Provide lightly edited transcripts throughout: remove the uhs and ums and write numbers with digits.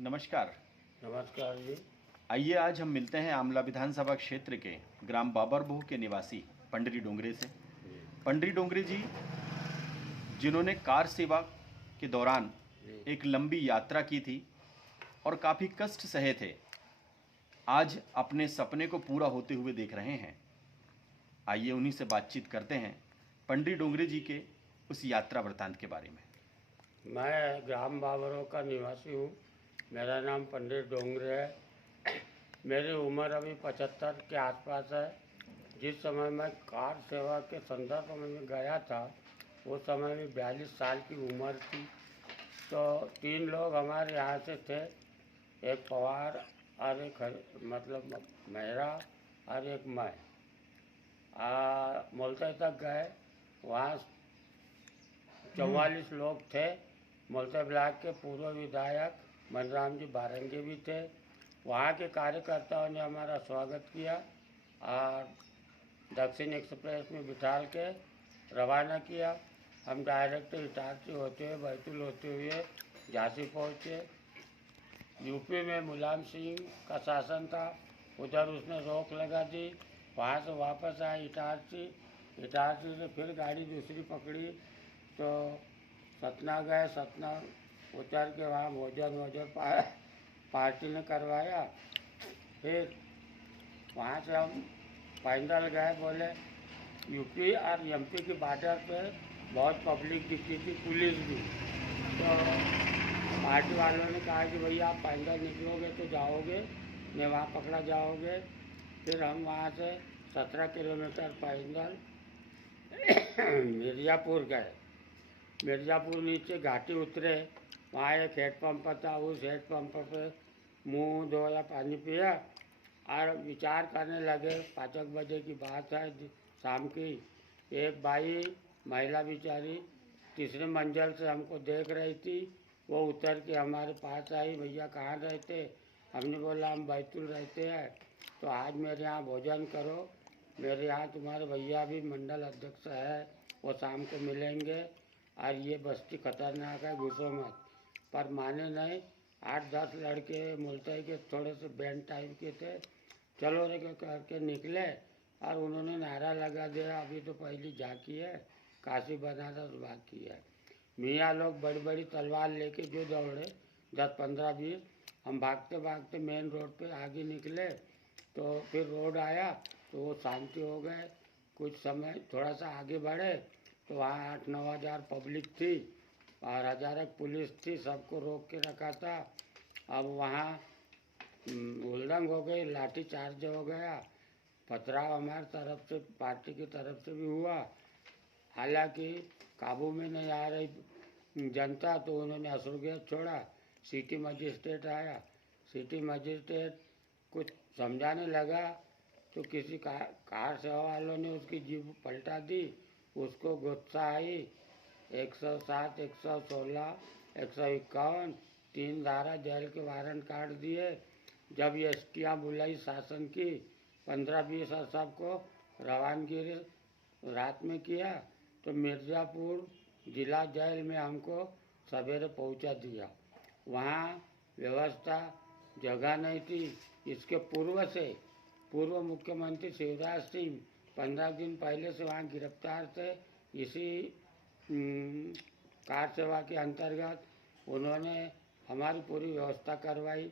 नमस्कार। नमस्कार जी। आइए आज हम मिलते हैं आमला विधानसभा क्षेत्र के ग्राम बाबरबोह के निवासी पंडरी डोंगरे से। जी पंडरी डोंगरे जी, जिन्होंने कार सेवा के दौरान जी एक लंबी यात्रा की थी और काफ़ी कष्ट सहे थे, आज अपने सपने को पूरा होते हुए देख रहे हैं। आइए उन्हीं से बातचीत करते हैं पंडरी डोंगरे जी के उस यात्रा वृतांत के बारे में। मैं ग्राम बाबरों का निवासी हूँ। मेरा नाम पंडित डोंगरे है। मेरी उम्र अभी 75 के आसपास है। जिस समय मैं कार सेवा के संदर्भ में गया था, उस समय में 42 साल की उम्र थी। तो 3 लोग हमारे यहाँ से थे, एक पवार और एक मतलब मेहरा और एक मैं। मुल्ताई तक गए। वहाँ 44 लोग थे। मुल्ताई ब्लॉक के पूर्व विधायक मनराम जी बारंगी भी थे। वहाँ के कार्यकर्ताओं ने हमारा स्वागत किया और दक्षिण एक्सप्रेस में बिठाल के रवाना किया। हम डायरेक्ट इटारसी होते हुए बैतूल होते हुए झांसी पहुँचे। यूपी में मुलायम सिंह का शासन था, उधर उसने रोक लगा दी। वहाँ से वापस आए इटारसी। इटारसी से फिर गाड़ी दूसरी पकड़ी तो सतना गए। सतना उतर के वहाँ भोजन पार्टी ने करवाया। फिर वहाँ से हम पैदल गए। बोले यूपी और एमपी की बॉर्डर पे बहुत पब्लिक दिखती थी, पुलिस भी। तो पार्टी वालों ने कहा कि भैया आप पैदल निकलोगे तो जाओगे, मैं वहाँ पकड़ा जाओगे। फिर हम वहाँ से 17 किलोमीटर पैदल मिर्ज़ापुर गए। मिर्ज़ापुर नीचे घाटी उतरे। वहाँ एक हेडपम्प था, उस हेडपम्प पे मुँह धोया, पानी पिया और विचार करने लगे। 5 बजे की बात है, शाम की। एक बाई महिला बेचारी तीसरे मंजिल से हमको देख रही थी। वो उतर के हमारे पास आई, भैया कहाँ रहते? हमने बोला हम बैतूल रहते हैं। तो आज मेरे यहाँ भोजन करो, मेरे यहाँ तुम्हारे भैया भी मंडल अध्यक्ष है, वो शाम को मिलेंगे और ये बस्ती खतरनाक है, घुसो मत। पर माने नहीं। 8-10 लड़के मुल्ताई के थोड़े से बैंड टाइप के थे, चलो रे करके निकले और उन्होंने नारा लगा दिया, अभी तो पहली झांकी है, काशी बनारस बाकी है। मियाँ लोग बड़ी बड़ी तलवार लेके जो दौड़े, 10-15-20। हम भागते भागते मेन रोड पे आगे निकले। तो फिर रोड आया तो वो शांति हो गए। कुछ समय थोड़ा सा आगे बढ़े तो वहाँ 8-9 हज़ार पब्लिक थी और हजारक पुलिस थी, सबको रोक के रखा था। अब वहाँ उल्लंघन हो गई, लाठी चार्ज हो गया, पथराव हमारी तरफ से, पार्टी की तरफ से भी हुआ। हालांकि काबू में नहीं आ रही जनता, तो उन्होंने असुर गैस छोड़ा। सिटी मजिस्ट्रेट आया। सिटी मजिस्ट्रेट कुछ समझाने लगा तो किसी कार सेवा वालों ने उसकी जीभ पलटा दी। उसको गुस्सा आई। 107, 116, 151 3 धारा जेल के वारंट काट दिए। जब ये एसटियाँ बुलाई शासन की, 15-20 सबको रवानगी रात में किया। तो मिर्ज़ापुर जिला जेल में हमको सवेरे पहुंचा दिया। वहाँ व्यवस्था जगह नहीं थी। इसके पूर्व मुख्यमंत्री शिवराज सिंह 15 दिन पहले से वहाँ गिरफ्तार थे। इसी कार सेवा के अंतर्गत उन्होंने हमारी पूरी व्यवस्था करवाई,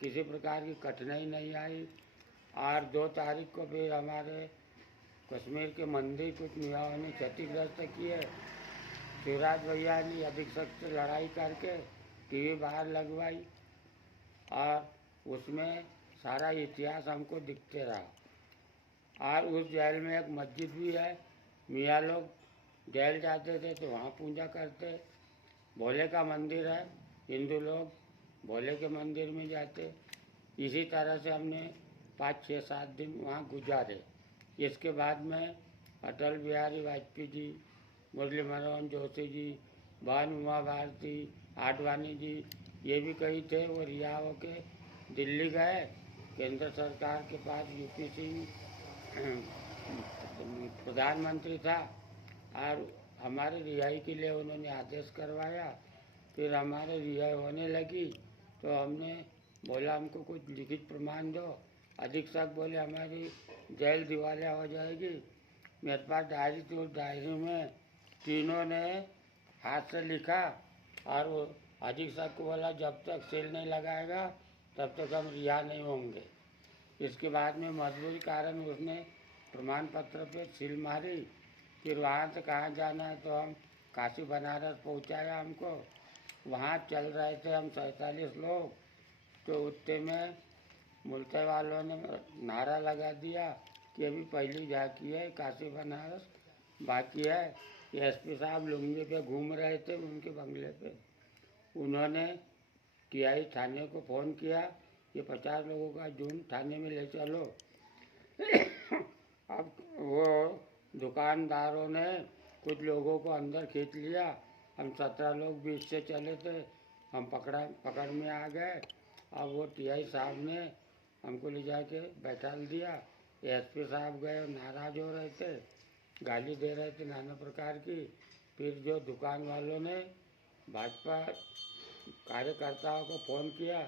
किसी प्रकार की कठिनाई नहीं आई। और 2 तारीख को फिर हमारे कश्मीर के मंदिर कुछ मियाओं ने क्षतिग्रस्त किए। शिवराज भैया ने अधीक्षक से लड़ाई करके टीवी बाहर लगवाई और उसमें सारा इतिहास हमको दिखते रहा। और उस जेल में एक मस्जिद भी है। मियाँ लोग जेल जाते थे तो वहाँ पूजा करते। भोले का मंदिर है, हिंदू लोग भोले के मंदिर में जाते। इसी तरह से हमने 5-6-7 दिन वहाँ गुजारे। इसके बाद में अटल बिहारी वाजपेयी जी, मुरली मनोहर जोशी जी, भानु उमा भारती, आडवाणी जी, ये भी कई थे। वो रिहा होके दिल्ली गए। केंद्र सरकार के पास यूपी सिंह प्रधानमंत्री था और हमारे रिहाई के लिए उन्होंने आदेश करवाया। फिर हमारे रिहाई होने लगी तो हमने बोला हमको कुछ लिखित प्रमाण दो। अधीक्षक बोले हमारी जेल दिवालिया हो जाएगी। मेरे पास डायरी थी, उस डायरी में तीनों ने हाथ से लिखा और वो अधीक्षक को बोला जब तक सील नहीं लगाएगा तब तक हम रिहा नहीं होंगे। इसके बाद में मजबूरी कारण उसने प्रमाण पत्र पे सील मारी। फिर वहाँ से कहाँ जाना है तो हम काशी बनारस पहुँचाया हमको। वहाँ चल रहे थे हम 47 लोग, तो उतने में मुल्ताई वालों ने नारा लगा दिया कि अभी पहली झांकी है, काशी बनारस बाकी है। एसपी साहब लुंगी पे घूम रहे थे उनके बंगले पे। उन्होंने टीआई थाने को फ़ोन किया, ये 50 लोगों का झुंड थाने में ले चलो। अब वो दुकानदारों ने कुछ लोगों को अंदर खींच लिया। हम 17 लोग बीच से चले थे, हम पकड़ में आ गए। अब वो टीआई साहब ने हमको ले जाके बैठा दिया। एसपी साहब गए और नाराज हो रहे थे, गाली दे रहे थे नाना प्रकार की। फिर जो दुकान वालों ने भाजपा कार्यकर्ताओं को फ़ोन किया,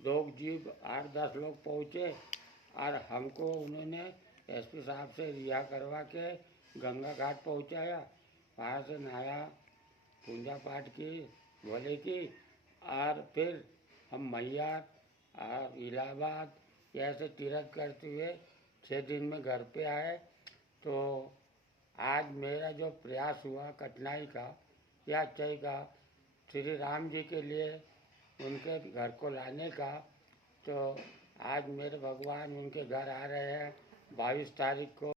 2 जीप 8-10 लोग पहुँचे और हमको उन्होंने एसपी साहब से रिहा करवा के गंगा घाट पहुँचाया। वहाँ से नहाया, पूजा पाठ की, भोले की, और फिर हम मैयार और इलाहाबाद ऐसे तीर्थ करते हुए 6 दिन में घर पे आए। तो आज मेरा जो प्रयास हुआ कठिनाई का या अच्छाई का, श्री राम जी के लिए उनके घर को लाने का, तो आज मेरे भगवान उनके घर आ रहे हैं 22 तारीख को।